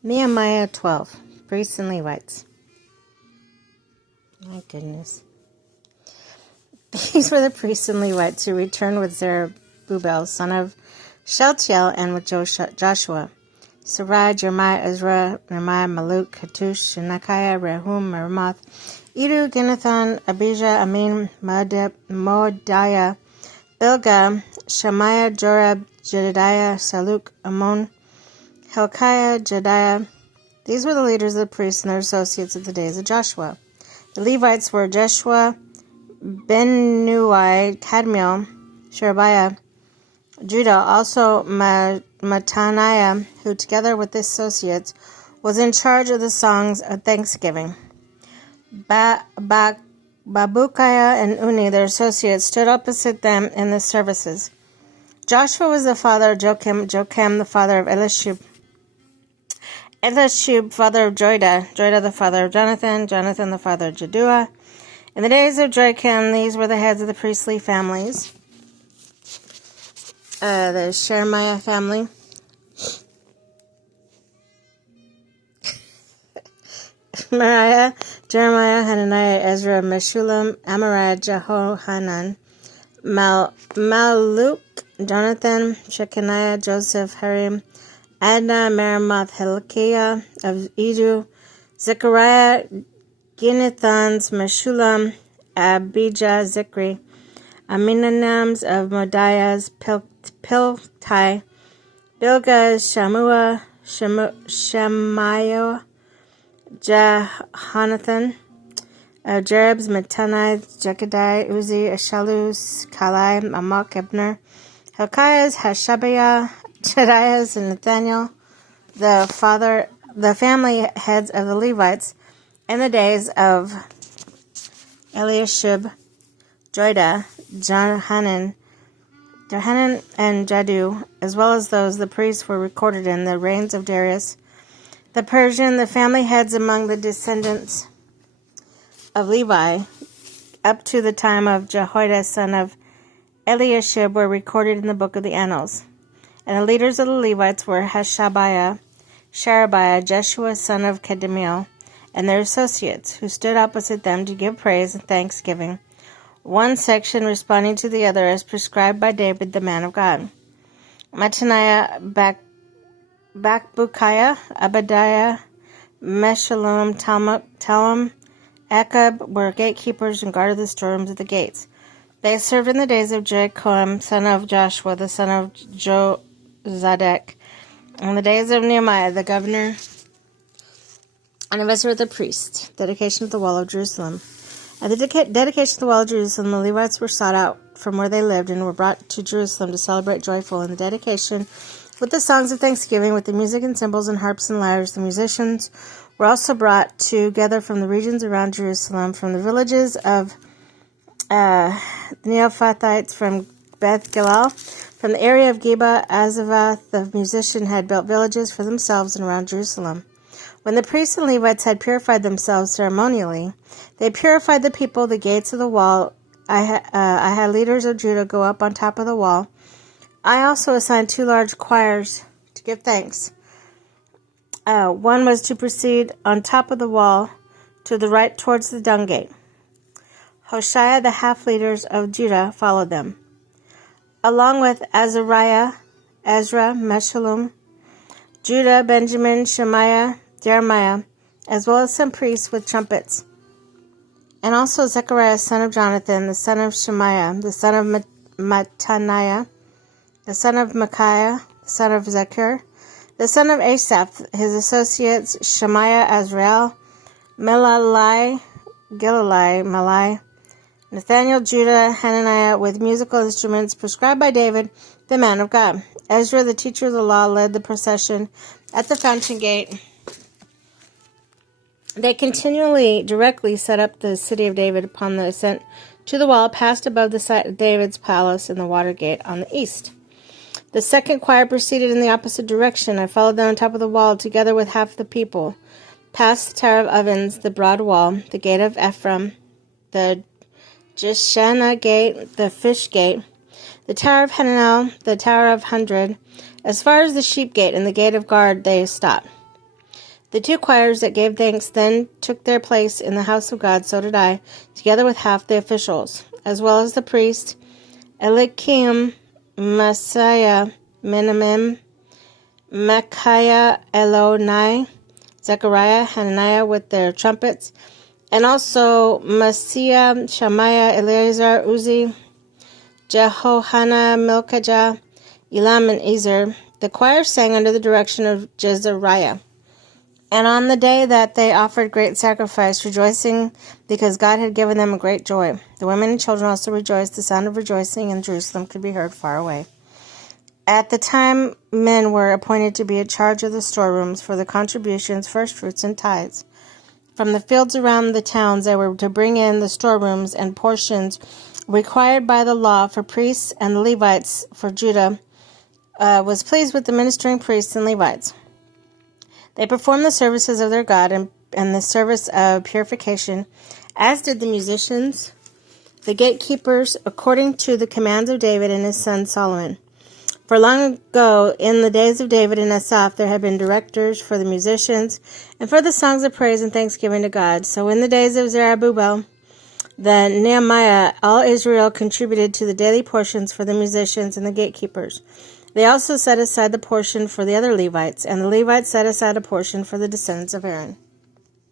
Nehemiah 12, Priests and Levites. My goodness. These were the priests and Levites who returned with Zerubbabel, son of Shealtiel, and with Joshua, Sarai, Jeremiah, Ezra, Nehemiah, Maluk, Hattush, Shenakiah, Rehum, Meremoth, Edu, Ginathan, Abijah, Amin, Moadiah, Bilgah, Shemaiah, Jorab, Jedidiah, Saluk, Ammon, Hilkiah, Jediah. These were the leaders of the priests and their associates at the days of Joshua. The Levites were Jeshua, Binnui, Kadmiel, Sherebiah, Judah, also Mattaniah, who together with the associates was in charge of the songs of thanksgiving. Babukiah and Uni, their associates, stood opposite them in the services. Joshua was the father of Joachim the father of Elishub, father of Joiada, the father of Jonathan, the father of Jaddua. In the days of Joachim, these were the heads of the priestly families. The Shemaiah family. Moriah, Jeremiah, Hananiah, Ezra, Meshullam, Amariah, Jehohanan, Maluk, Jonathan, Shechaniah, Joseph, Harim, Adnah, Meremoth, Hilkiah of Edu, Zechariah, Ginnathans, Meshullam, Abijah, Zikri, Aminanams of Modiah's, Piltai, Bilgah, Shamua, Shemaiah, Jehonathan, Jerebs, Mattaniah, Jecadiah, Uzi, Shalus, Kalai, Amok, Ebner, Hilkiah, Hashabiah, Jediah, and Nathaniel, the family heads of the Levites, in the days of Eliashib, Joiada, Johanan, and Jaddu, as well as those the priests were recorded in the reigns of Darius the Persian. The family heads among the descendants of Levi up to the time of Jehoiada, son of Eliashib, were recorded in the book of the Annals. And the leaders of the Levites were Hashabiah, Sherebiah, Jeshua, son of Kadmiel, and their associates, who stood opposite them to give praise and thanksgiving, one section responding to the other as prescribed by David, the man of God. Mattaniah, Bakbukiah, Abadiah, Meshullam, Talmud, Akab were gatekeepers and guarded the storerooms of the gates. They served in the days of Joachim, son of Joshua, the son of Jozadak, in the days of Nehemiah, the governor, and of Ezra the priest. Dedication of the wall of Jerusalem. At the dedication of the wall of Jerusalem, the Levites were sought out from where they lived and were brought to Jerusalem to celebrate joyful in the dedication with the songs of thanksgiving, with the music and cymbals and harps and lyres. The musicians were also brought together from the regions around Jerusalem, from the villages of the Neophathites, from Beth Gilal, from the area of Geba, Azavath. The musician had built villages for themselves and around Jerusalem. When the priests and Levites had purified themselves ceremonially, they purified the people, the gates of the wall. I had leaders of Judah go up on top of the wall. I also assigned 2 large choirs to give thanks. One was to proceed on top of the wall to the right towards the dung gate. Hoshea, the half-leaders of Judah, followed them, along with Azariah, Ezra, Meshullam, Judah, Benjamin, Shemaiah, Jeremiah, as well as some priests with trumpets, and also Zechariah, son of Jonathan, the son of Shemaiah, the son of Mattaniah, the son of Micaiah, the son of Zechar, the son of Asaph, his associates Shemaiah, Azrael, Milalai, Gilalai, Malai, Nathaniel, Judah, Hananiah, with musical instruments prescribed by David, the man of God. Ezra, the teacher of the law, led the procession at the fountain gate. They continually directly set up the city of David upon the ascent to the wall, passed above the site of David's palace in the water gate on the east. The second choir proceeded in the opposite direction. I followed them on top of the wall, together with half the people, past the Tower of Ovens, the broad wall, the gate of Ephraim, the Jeshanah gate, the fish gate, the Tower of Hananel, the Tower of 100, as far as the sheep gate and the gate of guard. They stopped. The two choirs that gave thanks then took their place in the house of God, so did I, together with half the officials, as well as the priest, Eliakim, Messiah, Menahem, Micaiah, Elonai, Zechariah, Hananiah with their trumpets, and also Maaseiah, Shemaiah, Eleazar, Uzzi, Jehohanan, Milkijah, Elam, and Ezer. The choir sang under the direction of Jezariah. And on the day that they offered great sacrifice, rejoicing because God had given them a great joy. The women and children also rejoiced. The sound of rejoicing in Jerusalem could be heard far away. At the time, men were appointed to be in charge of the storerooms for the contributions, firstfruits, and tithes. From the fields around the towns, they were to bring in the storerooms and portions required by the law for priests and the Levites. For Judah was pleased with the ministering priests and Levites. They performed the services of their God and the service of purification, as did the musicians, the gatekeepers, according to the commands of David and his son Solomon. For long ago, in the days of David and Asaph, there had been directors for the musicians and for the songs of praise and thanksgiving to God. So in the days of Zerubbabel, then Nehemiah, all Israel contributed to the daily portions for the musicians and the gatekeepers. They also set aside the portion for the other Levites, and the Levites set aside a portion for the descendants of Aaron.